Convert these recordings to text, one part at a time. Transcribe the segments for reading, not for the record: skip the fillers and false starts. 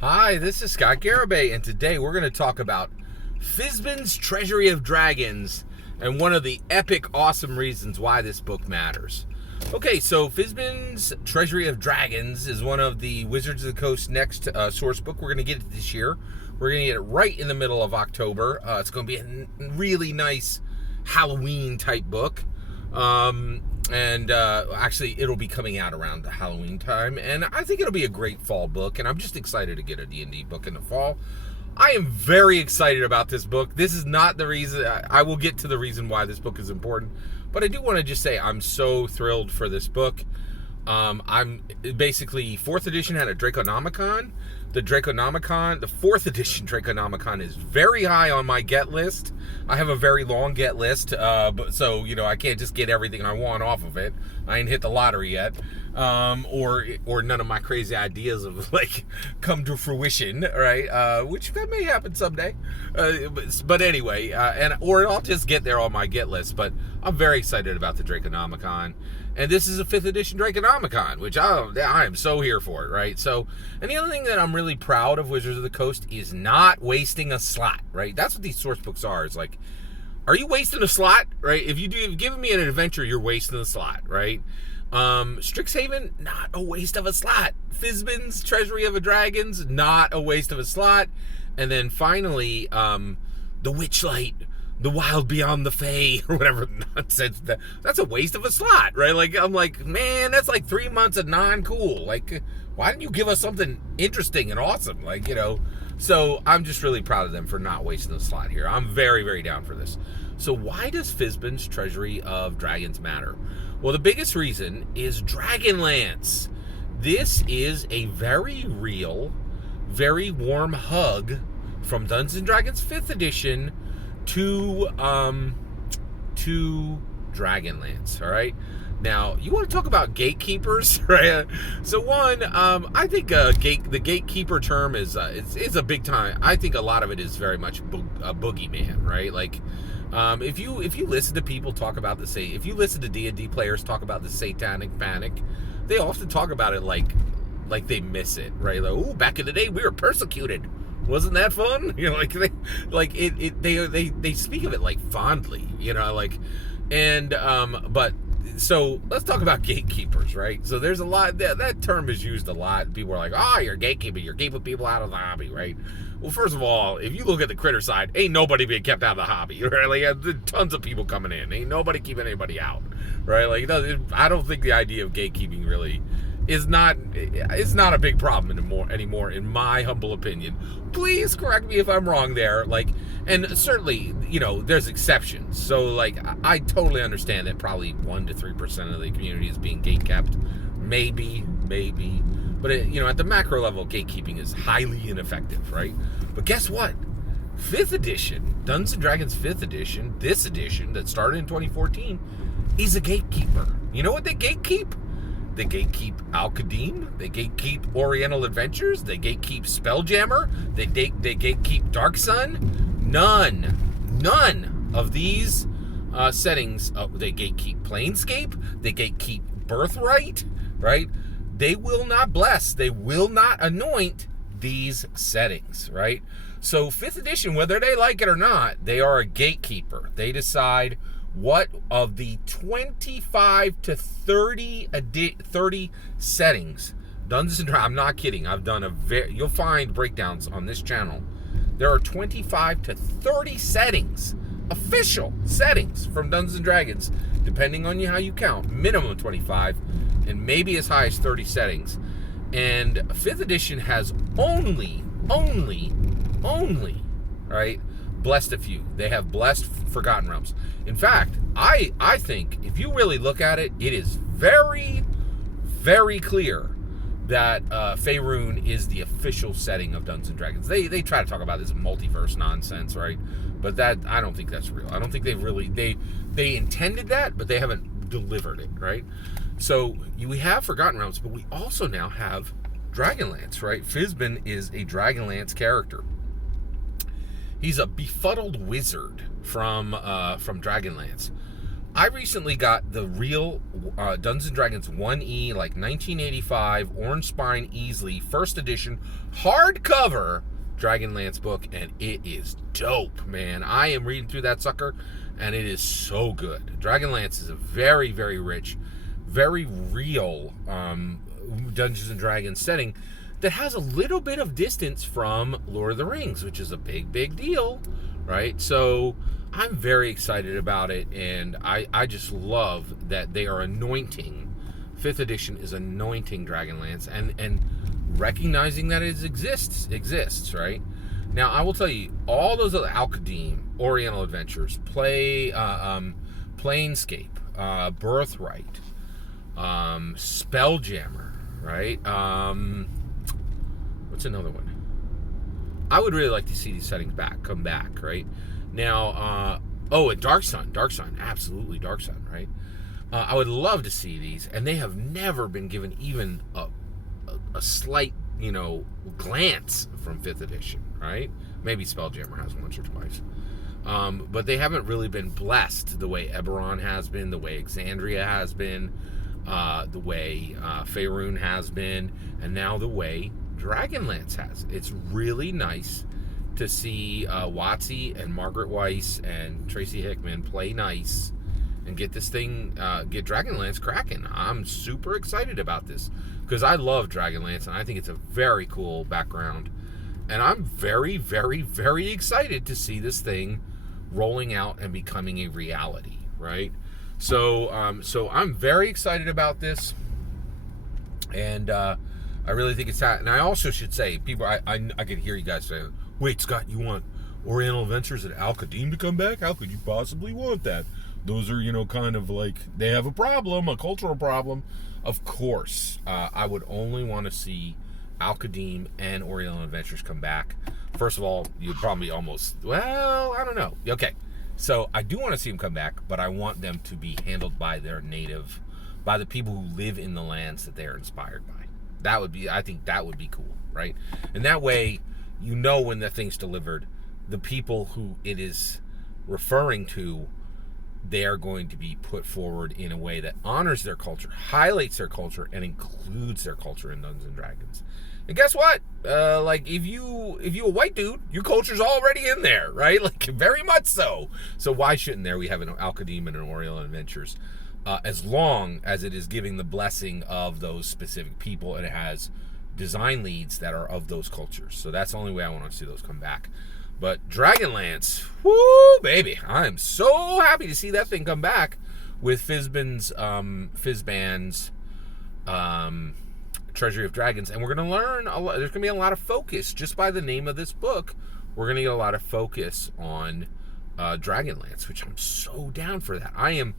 Hi, this is Scott Garibay, and today we're going to talk about Fizbans' Treasury of Dragons and one of the epic, awesome reasons why this book matters. Okay, so Fizbans' Treasury of Dragons is one of the Wizards of the Coast next source book. We're going to get it this year. We're going to get it right in the middle of October. It's going to be a really nice Halloween-type book. Actually, it'll be coming out around the Halloween time, and I think it'll be a great fall book, and I'm just excited to get a D&D book in the fall. I am very excited about this book. This is not the reason. I will get to the reason why this book is important, but I do want to just say I'm so thrilled for this book. I'm basically 4th edition had a Draconomicon. The 4th edition Draconomicon is very high on my get list. I have a very long get list, so I can't just get everything I want off of it. I ain't hit the lottery yet, or none of my crazy ideas of come to fruition, right? Which that may happen someday. But anyway, or I'll just get there on my get list. But I'm very excited about the Draconomicon. And this is a 5th edition Draconomicon, which I am so here for it, right? So, and the other thing that I'm really proud of Wizards of the Coast is not wasting a slot, right? That's what these source books are. It's like, are you wasting a slot, right? If you've given me an adventure, you're wasting a slot, right? Strixhaven, not a waste of a slot. Fizbans, Treasury of the Dragons, not a waste of a slot. And then finally, the Witchlight, the Wild Beyond the Fae, or whatever nonsense. That's a waste of a slot, right? I'm like, man, that's like 3 months of non-cool. Why didn't you give us something interesting and awesome? So I'm just really proud of them for not wasting a slot here. I'm very, very down for this. So why does Fizbans' Treasury of Dragons matter? Well, the biggest reason is Dragonlance. This is a very real, very warm hug from Dungeons & Dragons 5th edition to Dragonlance, all right? Now, you want to talk about gatekeepers, right? So one, I think the gatekeeper term is a big time. I think a lot of it is very much a boogeyman, right? If you listen to people talk about if you listen to D&D players talk about the satanic panic, they often talk about it like they miss it, right? Oh, back in the day we were persecuted. Wasn't that fun? They speak of it fondly, but so let's talk about gatekeepers, right? So there's a lot that term is used a lot. People are like, you're gatekeeping, you're keeping people out of the hobby, right? Well, first of all, if you look at the critter side, ain't nobody being kept out of the hobby, right? Tons of people coming in, ain't nobody keeping anybody out, right? I don't think the idea of gatekeeping really is not a big problem anymore, in my humble opinion. Please correct me if I'm wrong there. And certainly, there's exceptions. So, I totally understand that probably 1 to 3% of the community is being gatekept. Maybe. But, at the macro level, gatekeeping is highly ineffective, right? But guess what? 5th edition, Dungeons & Dragons 5th edition, this edition that started in 2014, is a gatekeeper. You know what they gatekeep? They gatekeep Al-Qadim. They gatekeep Oriental Adventures. They gatekeep Spelljammer. They gatekeep Dark Sun. None of these settings. They gatekeep Planescape. They gatekeep Birthright. Right? They will not bless. They will not anoint these settings. Right? So 5th edition, whether they like it or not, they are a gatekeeper. They decide what of the 25 to 30 settings, Dungeons & Dragons, I'm not kidding, I've done you'll find breakdowns on this channel. There are 25 to 30 settings, official settings from Dungeons & Dragons, depending on how you count, minimum 25, and maybe as high as 30 settings. And 5th edition has only, right, blessed a few. They have blessed Forgotten Realms. In fact, I think if you really look at it, it is very, very clear that Faerun is the official setting of Dungeons & Dragons. They try to talk about this multiverse nonsense, right? But I don't think that's real. I don't think they intended that, but they haven't delivered it, right? So we have Forgotten Realms, but we also now have Dragonlance, right? Fizban is a Dragonlance character. He's a befuddled wizard from Dragonlance. I recently got the real Dungeons & Dragons 1E, like 1985, Orange Spine Easley, first edition, hardcover Dragonlance book, and it is dope, man. I am reading through that sucker, and it is so good. Dragonlance is a very, very rich, very real Dungeons & Dragons setting that has a little bit of distance from Lord of the Rings, which is a big, big deal, right? So I'm very excited about it, and I just love that they are anointing. 5th edition is anointing Dragonlance and recognizing that it exists, right? Now, I will tell you, all those other Al-Qadim, Oriental Adventures, Planescape, Birthright, Spelljammer, right? What's another one? I would really like to see these settings come back, right? Now, and Dark Sun, absolutely Dark Sun, right? I would love to see these, and they have never been given even a slight, glance from 5th edition, right? Maybe Spelljammer has once or twice. But they haven't really been blessed the way Eberron has been, the way Exandria has been, the way Faerun has been, and now the way Dragonlance has. It's really nice to see WotC and Margaret Weiss and Tracy Hickman play nice and get this thing, get Dragonlance cracking. I'm super excited about this because I love Dragonlance and I think it's a very cool background. And I'm very, very, very excited to see this thing rolling out and becoming a reality, right? So I'm very excited about this, and I really think it's that. And I also should say, people, I can hear you guys saying, "Wait, Scott, you want Oriental Adventures and Al-Qadim to come back? How could you possibly want that? Those are, kind of like, they have a problem, a cultural problem." Of course, I would only want to see Al-Qadim and Oriental Adventures come back. First of all, you'd probably I don't know. Okay, so I do want to see them come back, but I want them to be handled by by the people who live in the lands that they are inspired by. I think that would be cool, right? And that way, when the thing's delivered, the people who it is referring to, they are going to be put forward in a way that honors their culture, highlights their culture, and includes their culture in Dungeons & Dragons. And guess what? If you a white dude, your culture's already in there, right? Like, very much so. So why shouldn't we have an Al-Qadim and an Oriental Adventures? As long as it is giving the blessing of those specific people and it has design leads that are of those cultures. So that's the only way I want to see those come back. But Dragonlance, whoo, baby. I'm so happy to see that thing come back with Fizbans, Treasury of Dragons. And we're going to learn a lot. There's going to be a lot of focus just by the name of this book. We're going to get a lot of focus on Dragonlance, which I'm so down for that. I am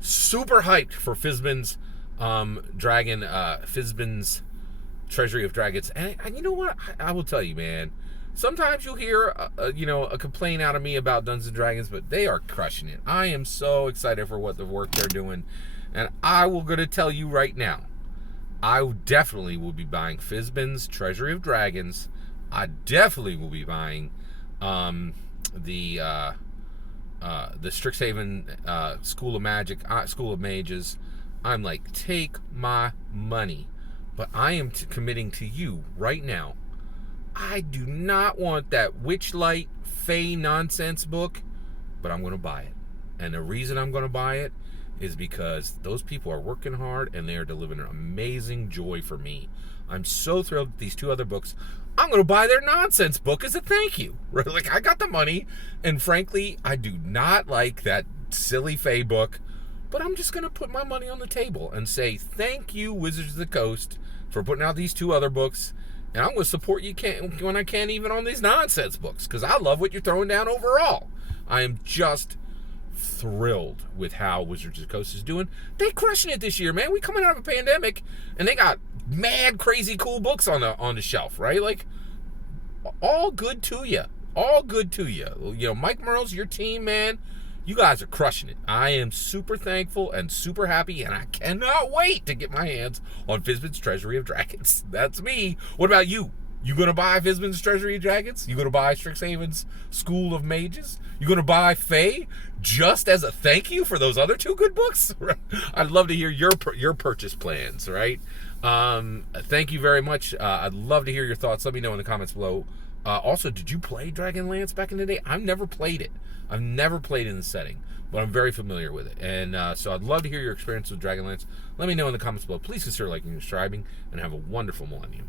super hyped for Fizbans, Fizbans Treasury of Dragons. And you know what? I will tell you, man. Sometimes you'll hear, a complaint out of me about Dungeons & Dragons, but they are crushing it. I am so excited for what the work they're doing. And I will going to tell you right now, I definitely will be buying Fizbans Treasury of Dragons. I definitely will be buying the Strixhaven School of Magic, School of Mages. I'm like, take my money. But I am committing to you right now. I do not want that Witchlight Fey nonsense book, but I'm going to buy it. And the reason I'm going to buy it is because those people are working hard and they are delivering amazing joy for me. I'm so thrilled with these two other books. I'm going to buy their nonsense book as a thank you. Like, I got the money, and frankly, I do not like that silly Fey book, but I'm just going to put my money on the table and say thank you, Wizards of the Coast, for putting out these two other books. And I'm going to support you when I can, even on these nonsense books, because I love what you're throwing down overall. I am just thrilled with how Wizards of the Coast is doing. They crushing it this year, man. We coming out of a pandemic, and they got mad, crazy, cool books on the shelf, right? Like, all good to you. All good to you. Mike Merles, your team, man, you guys are crushing it. I am super thankful and super happy, and I cannot wait to get my hands on Fizbans Treasury of Dragons. That's me. What about you? You gonna buy Fizbans Treasury of Dragons? You gonna buy Strixhaven's School of Mages? You gonna buy Fae just as a thank you for those other 2 good books? I'd love to hear your purchase plans, right? Thank you very much. I'd love to hear your thoughts. Let me know in the comments below. Also, did you play Dragonlance back in the day? I've never played it. I've never played in the setting, but I'm very familiar with it. And so I'd love to hear your experience with Dragonlance. Let me know in the comments below. Please consider liking and subscribing, and have a wonderful millennium.